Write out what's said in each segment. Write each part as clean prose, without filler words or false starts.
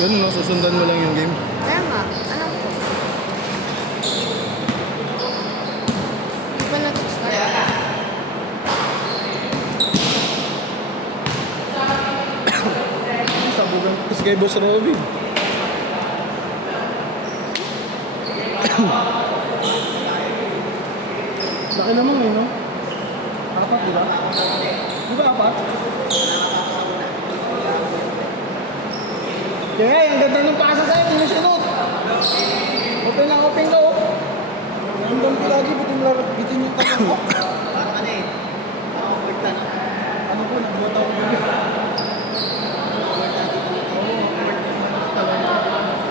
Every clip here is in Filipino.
Yun, no? Susundan mo lang yung game. Kaya nga, alam ko. Hindi pa nag-start. Sabugan ko kay Boss Robin. Laki naman eh, no? Apat, di ba? Di ba apat? Kaya, ang ganda ng pasa sa'yo, sinusunod. Open na open ka, oh. Nandun ko lagi, bitin yung tanong ko. Parang ano eh. Parang overta na. Ano po, nagbuhat ako dito.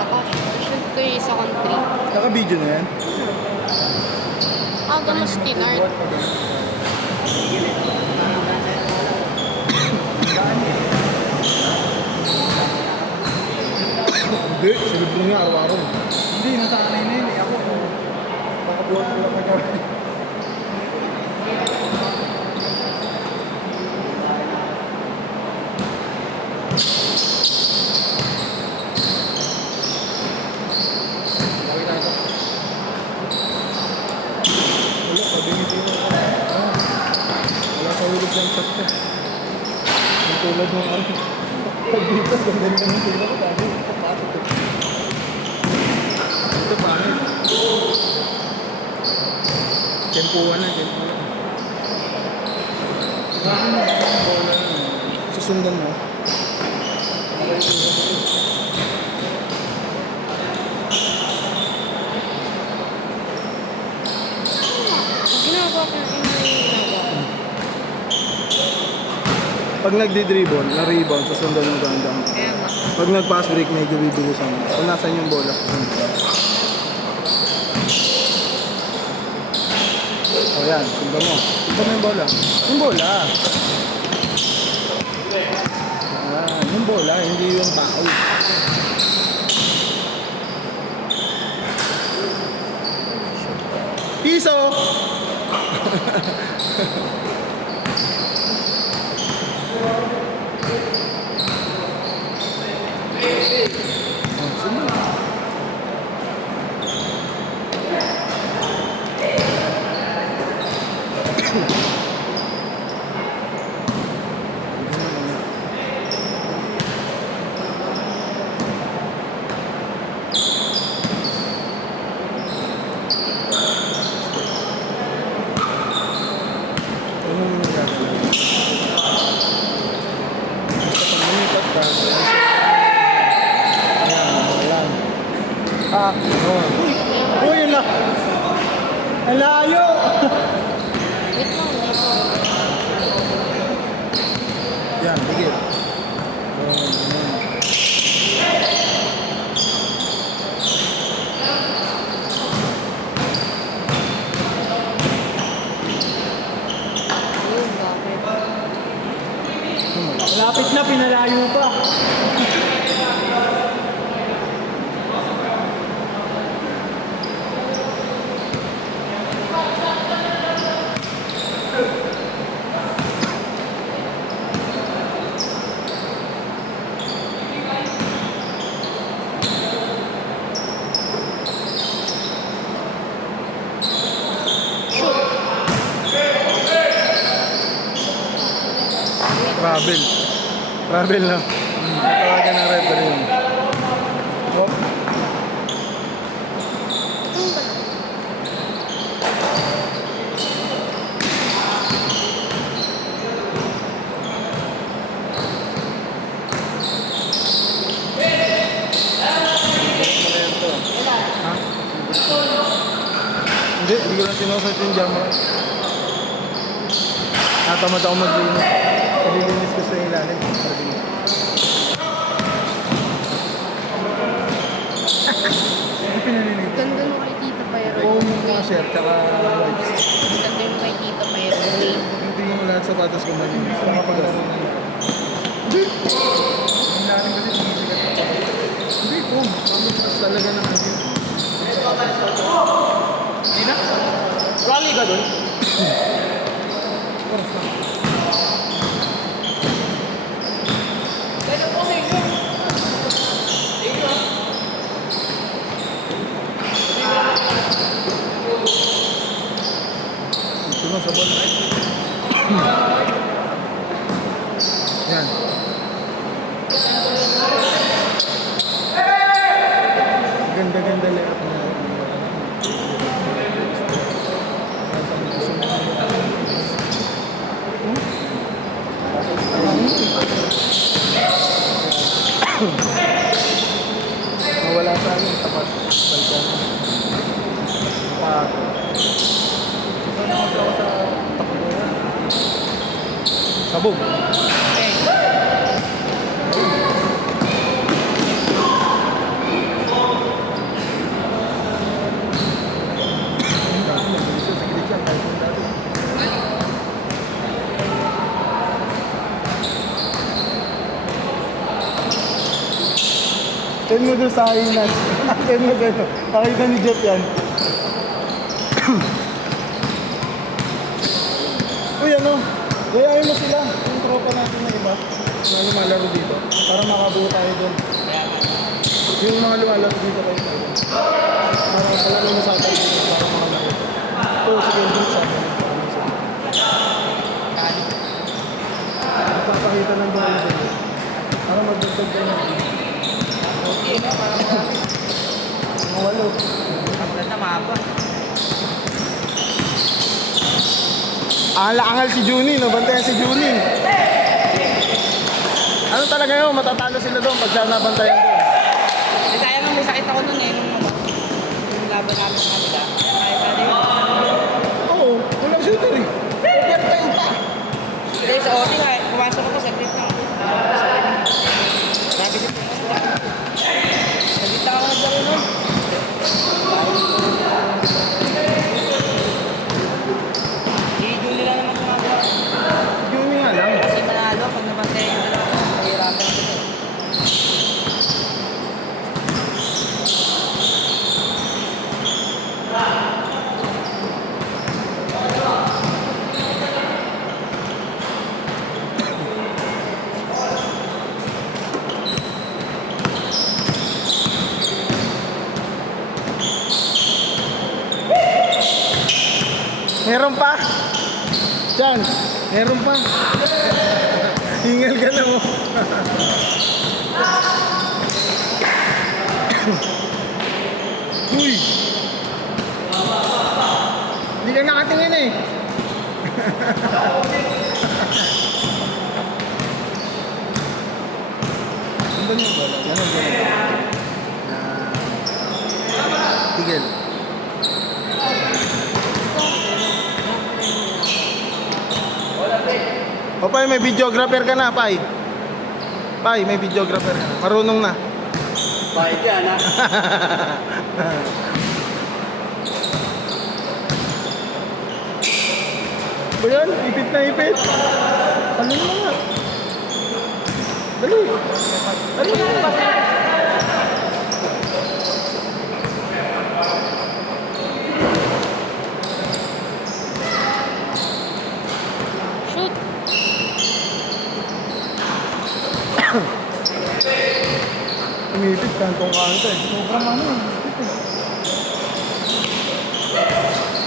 Baka shoot ko yung isa country. Naka-video na yan? Ah, ganun stinart. Hindi, silip mo nga araw-araw. Hindi, nasanay na yun eh. Ako, baka buhat ka pa. Wala, sabi niyo dito. Wala sa hulog ng shot ko. Ang tulad ng ano. Pag dito, ganda naman yung tulad ko. Sabi, papasok ko. Ito pangit. Tempuan na, tempuan. Bakit mo? Bola na. Susundan mo. Ginagawa ko yung ginagawa ko. Pag nagdi-dribble, na-rebound, susundan mo ganda. Kaya nga. Pag nag-pass break, medyo bibilisan. Kung nasan yung bola, susundan. O yan, sundan mo. Sundan mo yung bola. Yung bola. Yung bola, hindi yung tao. Piso! Ah, oh. Uy, yun lang. Ang layo! Wait lang, hindi ko. Yan, bigil. Ayun, bakit? Lapit na, pinalayo pa. Travel. Travel na. Tawagan ng referee yun. Oh. Ang ba? Ha? Hindi ko lang sinusot yung jammer. Natamad ako maglinis. Naglilinis ko sa ilalim. Ano pinalilinis? Ganda nung kay Tita Pyro. Oo, yung mga shirt, tsaka wipes. Ganda yung kay Tita Pyro. Green. Hindi yung lahat sapatos ko malinis. Nakapaglaro na yun. Hindi! Ang lalim kasi sumisikat ako. Hindi ko. Mamitas talaga ng kasi. Hindi na? Rally ka doon? Oras na. sandali at na nawala sa amin tapat balikan. Isa na ako sa takbuhan. Sabog. Dati nagbilis sa gilid siya kahit yung dati. Ten mo doon sa hinas. Ten mo doon. Nakita ni Jeff yan. Uy, ano? Gayahin mo sila. Yung tropa natin na iba na lumalaro dito. Para makabuo tayo doon. Yung mga lumalaro dito kayo tayo. Para palaro mo sa atin dito. Para makalaro. Ito, sige, dito sa atin. Magpapakita ng doon dito. Para magdagdag tayo ng dito. Mawalo. Ang ganda mahaba. Angal si Juni, no? Bantayan si Juni. Ano talaga yun? Matatalo sila doon pag siya nabantayan doon. Hindi tayo nang may sakit ako nun eh. Yung laban namin sa kanila. Kaya tayo yun. Oo, walang shooter eh. Overtime pa. Hindi, sa OT nga. Pumasok ko sa grid na. Grabe si Pino. Nagit ako naglaro nun. I-do nila naman gumagawa. Juni nga lang. Kasi manalo pag nabantay yung dalawa. Mahirapan ako ito. Meron pa? Diyan, meron pa. Hingal ka na mo. Uy! Hindi ka nakatingin eh. Ano yung bola? Ganun, ganun. Tigil. O Pai, may videographer ka na, Pai. Pai, may videographer ka na. Marunong na. Bayad yan ha. Ba yan? Ipit na ipit. Ano mo nga? Dali. Dali na. Shoot! Umipit kantong kanta eh. Sobrang ano eh.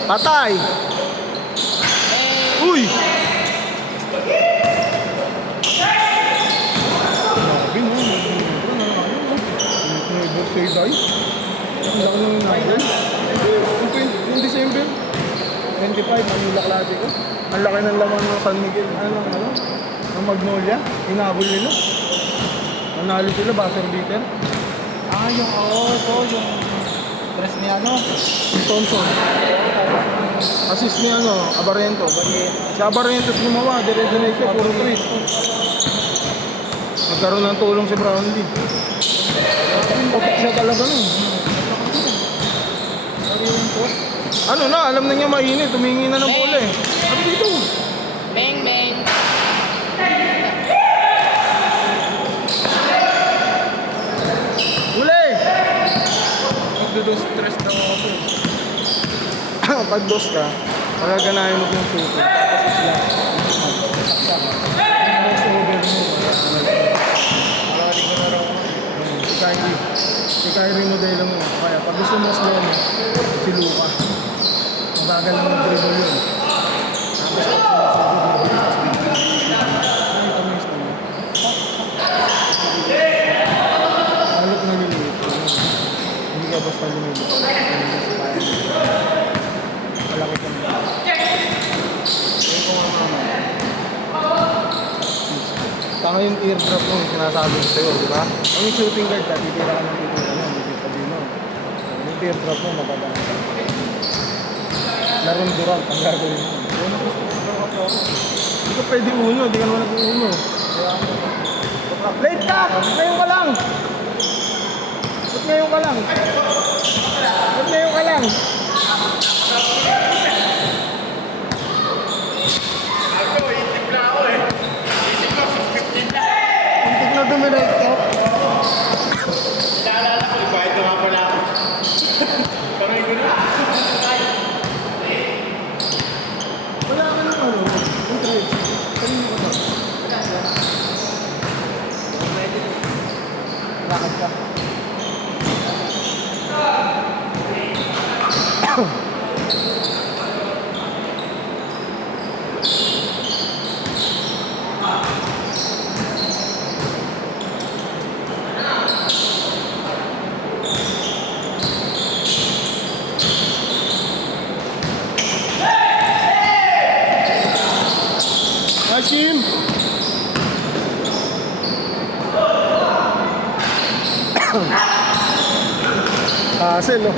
Patay! Uy! Grabe no. May birthday day. Ang laki nung natin. Yung December 25, Manila Classico. Ang laki ng laman ng San Miguel. Ano? Ng Magnolia. Hinabol nila. Nanalo sila, buzzer beater. Yung yung press ni yung Thompson. Assist ni Abarriento. Si Abarrientos gumawa, dire-dire siya, puro trees. Nagkaroon ng tulong si Brownlee. Putok siya talaga nun. Ano na, alam na niya mainit, tumingi na ng bola eh. Sabi dito. Bang, bang! Uli! Nagdo-stress daw ako. Pag dos ka, magaganahin mo yung shooting. Tapos sila. Most over mo. Maraming ko na raw. Si Kyrie modelo mo. Kaya pag gusto mo slow mo, si Luka. Mabagal lang ng dribble yun. Tapos pag halot na niliit. Hindi ka basta lumilip. Malaki ka na. Ayun ko nga mamaya. Tanga yung eardrop mo, yung sinasabi ko sa'yo, di ba? Ang yung shooting guard ka, titira ka ng titira mo, hindi sabihin mo. Yung eardrop mo, mabagaan ka. Larong durang, ang gagawin mo. Yun ang gusto ko. Hindi ka pwede uno, hindi ka naman nag-uno. Late ka! Ngayon ka lang! Ba't ngayon ka lang? Ba't ngayon ka lang? Hintik na dominate ka. Wala ka nang ano. Yung trade. Kanino ka ba? Lakad ka. Hashim! Hassel, oh.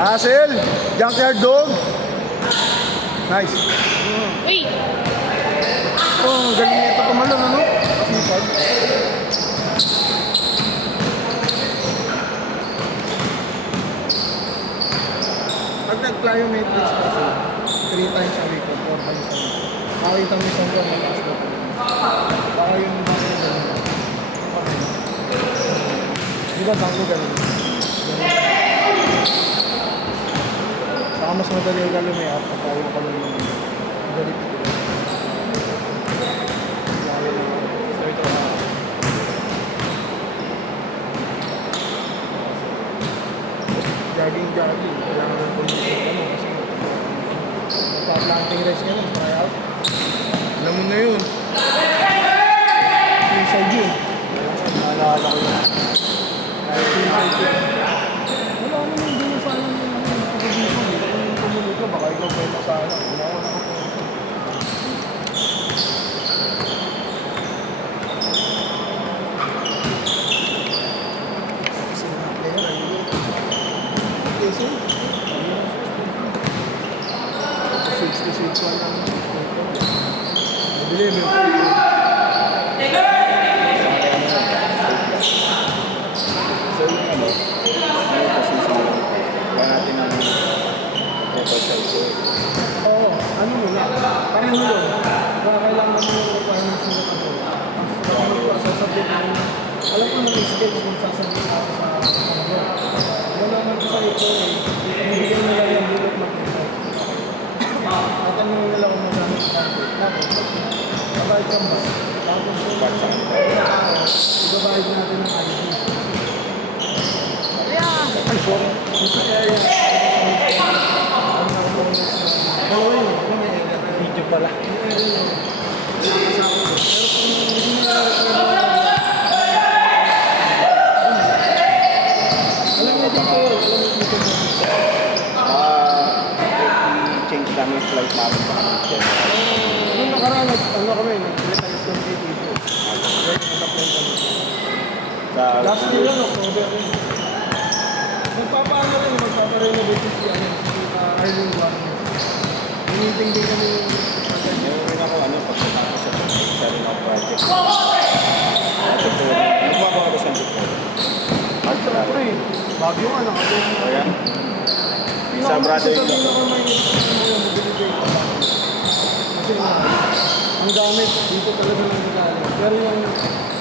Hassel! Junkyard dog! Nice. Uy! Oh, ang galing nito tumalon, ano? Sipag. Pag nag-plyometrics kasi, 3 times a week o 4 times a week. Makita mo isang buwan, mataas na po. Baka yung bangko ganun. Di ba bangko ganun? Saka mas madali yung galumayat kapag yung kalungan mo. Madali po. Jogging. Kailangan ng condition ano kasi magpa-planting race ka nun, try out. Alam mo na yun. Suicide yun. Naalala ko yun. Suicide yun. Wala naman hindi mo sana yung condition. Hindi ka naman tumuloy ka. Baka ikaw pwede mo sana. Wala ko na ako. Kasi mga player ay kasi 66 lang. Mabili mo. So yung ano position wala natin ang record score. Oo, ano mo na. Pareho yun. Kaya kailangan mo yung requirements nila ako. Mas sasabit mo. Alam ko na yung skills yung sasabit ako sa ano. Wala naman ko sa ito eh. Bibigyan nila yung bullet makita. At ano nila kung magamit sa target. Tapos, babayad ka ba? Tapos, ibabayad natin ng ID. Ay, sorry. Gusto kaya yan. Ano na ako dalawa yun. Video pala. Alam niya dito. I-change namin yung flight namin sa Nung nakaraan, ano kami, nag-retire from dito. Kaya nag-apply kami. sa Last year yan, October rin. Magpapaano rin, magpaparenovate si Arlene Warren. Meeting din kami yung yung ako ano pagkatapos sa rin ang project. Nagbabawa ako sa dito. Siyempre, bagyo nga, nakatulong mo. Ayan. Sa brother Kasi yun. ang gamit, dito talaga lang nagaling. Pero yung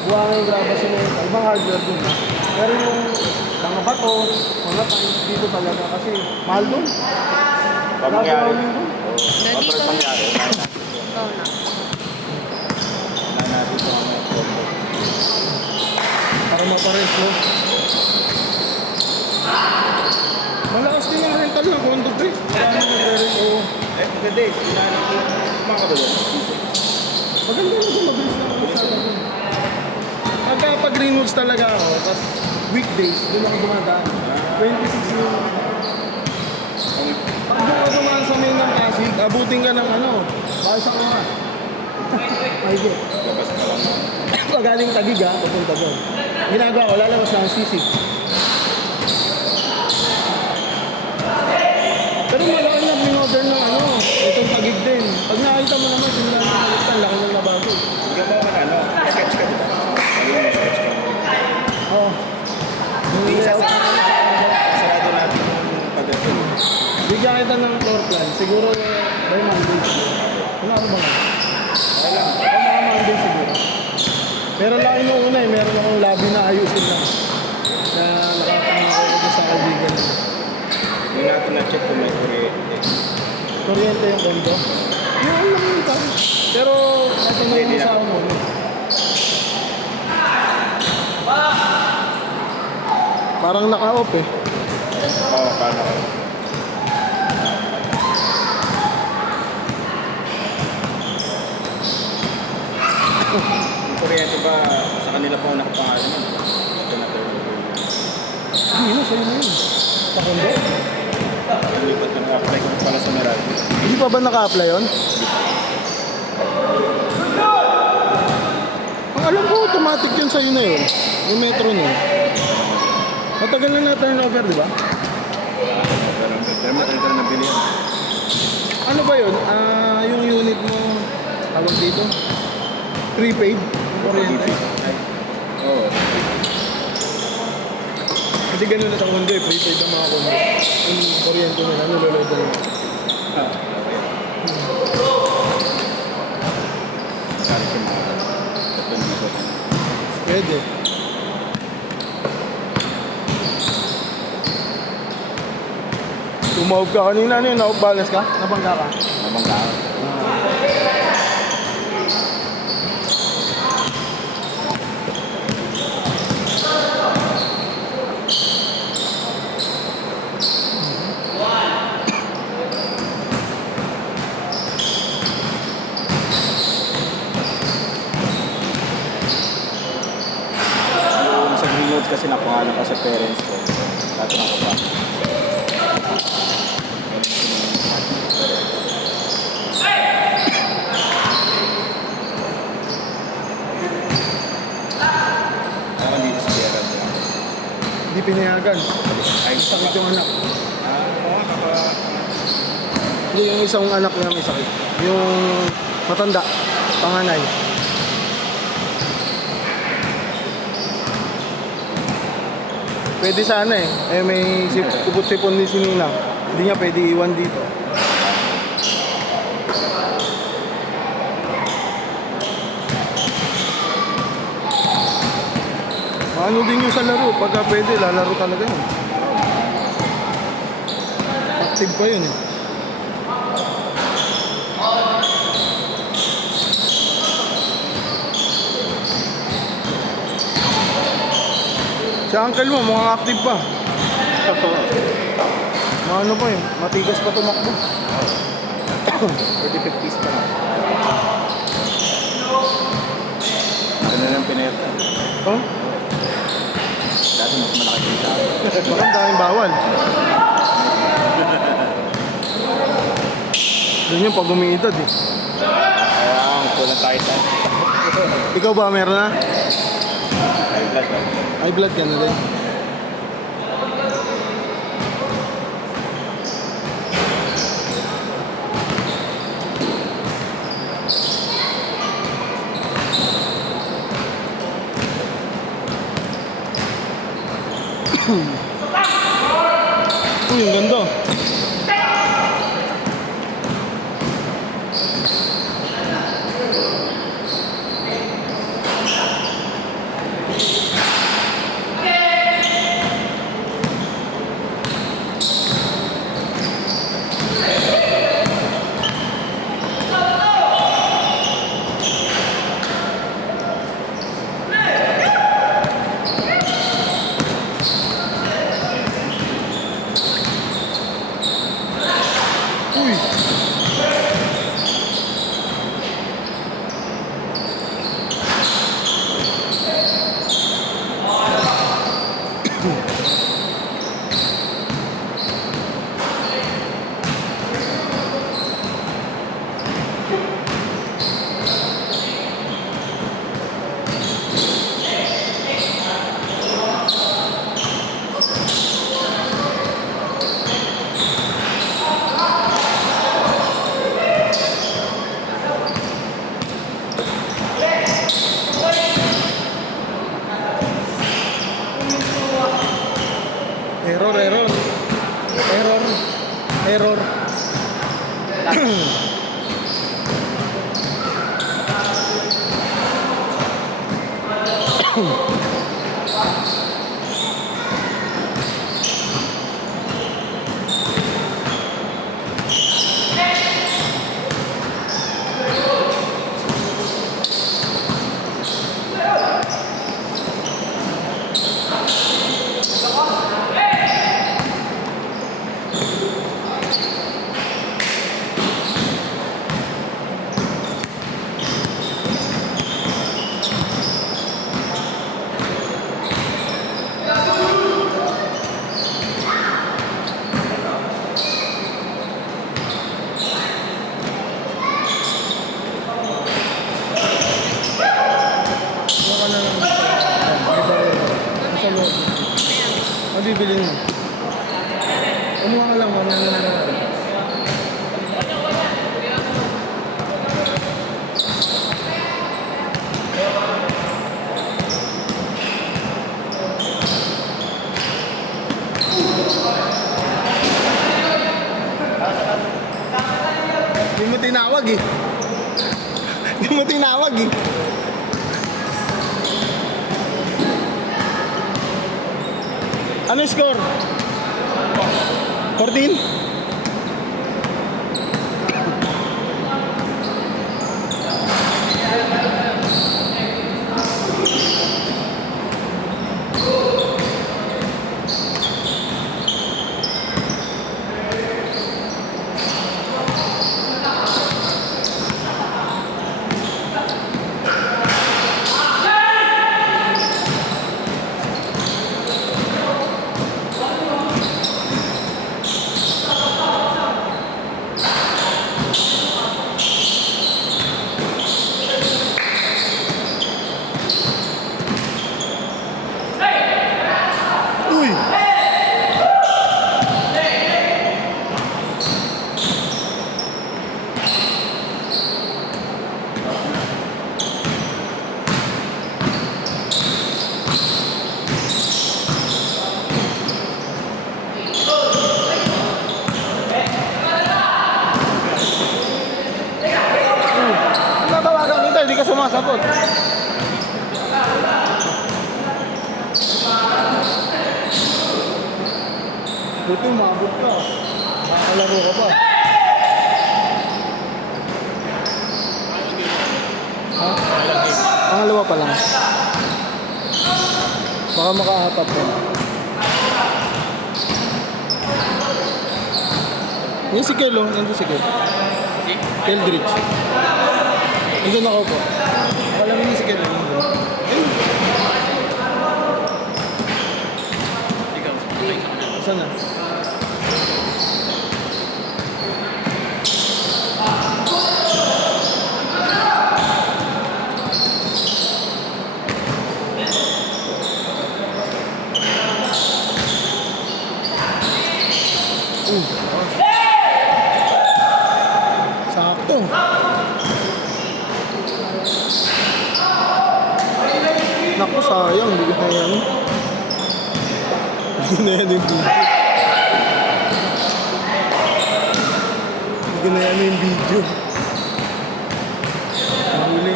buhangin graba sinenta, ibang hardware dun. Pero yung mga bato, mga tank, dito talaga kasi mahal dun. Pag mangyari. Nandito Pag mangyari. Ikaw na. Na natin sa mga photo. Para mapares mo. Malakas din ang rental ng condo, pre. Marami nagre-rent, oo. Maganda eh. Pinanong ko. Kumaka ba doon? Maganda na din, mabilis na ako sa akin. Pagka pag Greenwoods talaga ako, tapos weekdays, doon ako dumadaan. 26 yung... Pag doon ka dumaan sa main ng Pasig, abutin ka ng ano, baka isang oras. Ay, good. Labas pa lang. Pag galing Taguig ha, pupunta doon. Ginagawa ko, lalabas na ang sisig. Pero malaki na minorder ng ano, itong Taguig din. Pag nakita mo naman, simulan sa kalitan, laki ng nabago. Hindi ka ba ano? Sketch ka diba? Ano yung sketch ka? Oo. Yung Hindi, layout. sarado natin yung pagdating. Bigyan kita ng floor plan. Siguro by Monday. Ano ba nga? Okay lang. Mga Monday siguro. Meron lang yung una eh. Meron akong lobby na ayusin lang. Na nakapangako ko sa kaibigan. Hindi natin na-check kung may kuryente. Kuryente yung kondo. Yung alam mo ito. Pero natanong mo sa ako muna. Parang naka-off eh. Oo, paano? Yung kuryente ba sa kanila po nakapangalan yun? Ito na tayo. Hindi na, sa'yo na yun. Sa kondo. Lipat na apply ko pala sa Meralco. Hindi pa ba naka-apply yun? Ang alam ko, automatic yun sa'yo na yun. Yung metro na yun. Matagal na na-turnover, di ba? Pero matagal ka na nabili yan. Ano ba yun? Yung unit mo, tawag dito? Prepaid? Kuryente? Oo. Kasi ganun na sa kondo eh, prepaid ang mga kondo. Yung kuryente nila, niloload na yun. Ah, okay. Kahit yung mga tatlong dito. Pwede. Tumawag ka kanina, ano yun? Naubbalas ka? Nabangga ka? Nabangga ako. Yung sa Green Notes kasi napangalan pa sa parents ko. Dati na ko pa. Ako dito sa Sierra Blanca. Hindi pinayagan. Ay, Sakit yung anak. Oo, Hindi, yung isang anak niya may sakit. Yung matanda, panganay. Pwede sana eh. Eh may kupot-sipon din si Nina. Hindi niya pwede iwan dito. Ano din yung sa laro. Pagka pwede, lalaro talaga yun. Active pa yun eh. Si uncle mo, mukhang active pa. Ano pa yun? Matigas pa tumakbo. 50s pa lang. Ano na lang pinayat. Oh? Dati mas malaki din sa akin. Baka ang daming bawal. Doon yung pag umiidad eh. Kaya ang kulang tayo sa Ikaw ba meron na? high blood ba? High blood ka na din. Uy, ang ganda. Error, error. Error. Error. Baka na lang dito. May barero. Sa loob. Ano bibili mo? Kumuha ka lang mo. Hindi mo tinawag eh. Hindi mo tinawag eh. Ano yung score? 14? Uy! Natawagan kita, hindi ka sumasagot. Buti umabot ka. Nakakalaro ka pa. Ha? Pangalawa pa lang. Baka makaapat pa. Yung si Kel, oh. Nandun si Kel. Keldridge. Nandun ako po. Alam mo yung si Kel, oh. Nandun. Ayun. Saan na? Sakto. Naku, sayang. Hindi ko na yan. Hindi ko na yan yung video. Hindi ko na yan yung video. Nahuli.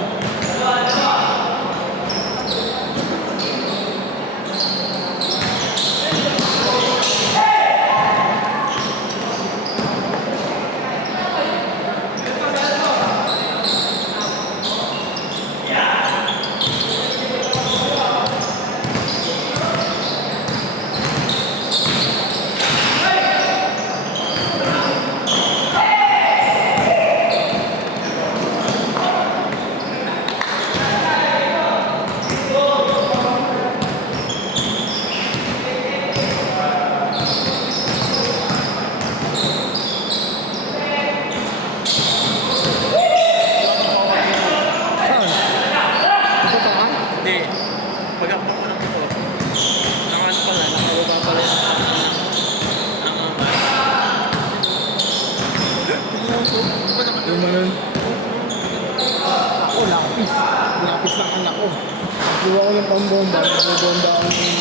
Nabobomba ako ng...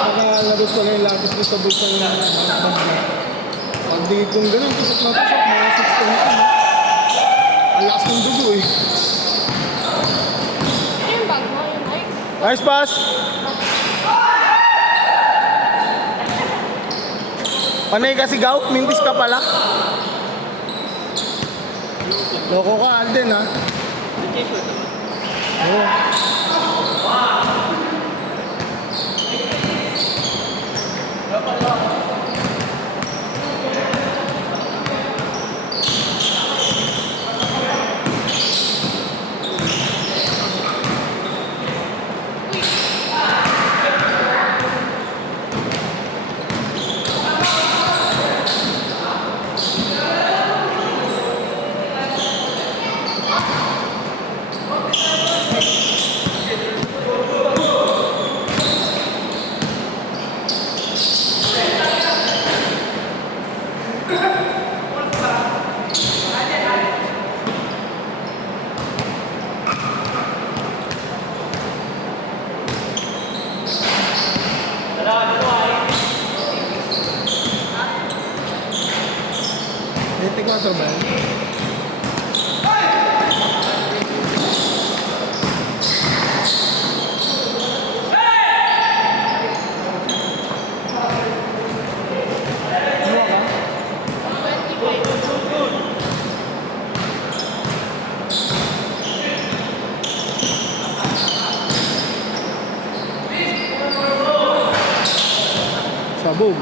Nakalabas ko na yung lapis ko sa bulsa ng bag na. Pag di kong ganun, tusok na tusok, mga 6 points na. Ang lakas ng dugo eh. Ano yung bag mo? Yung bike? Nice pass! Panay ka sigaw? Mintis ka pala? Loko ka, Alden ha? Oo. Hindi ko ito ba? Ano ka? Sabog.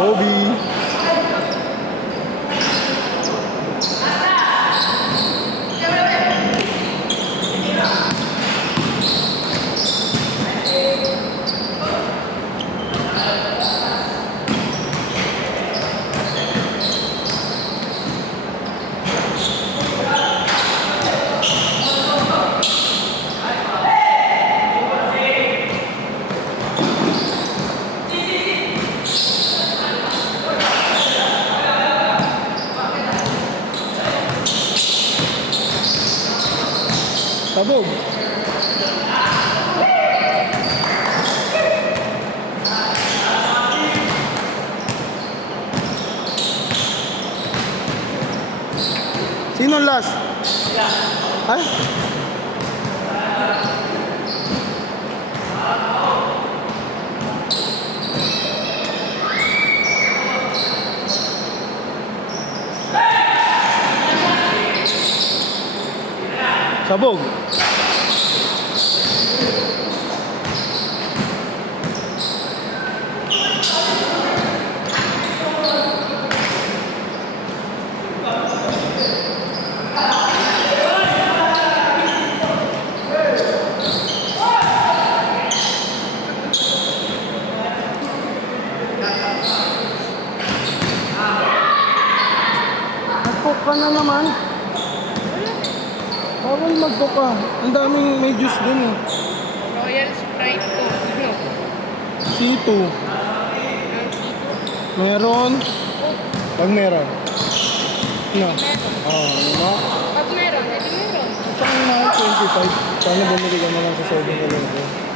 Obi. Sabog. Sino ang last? Ay? Sabog. Nagkok ka na naman. Bawal mag-cook ka. Ang daming may juice dun eh. Royal Sprite ko. Ano? C2. Ang sito. Meron. Pag meron. No. Meron. Oo, ano ba? Pag meron, edi meron. Saan yung mga 25? Sana bumili ka na lang sa 7-Eleven.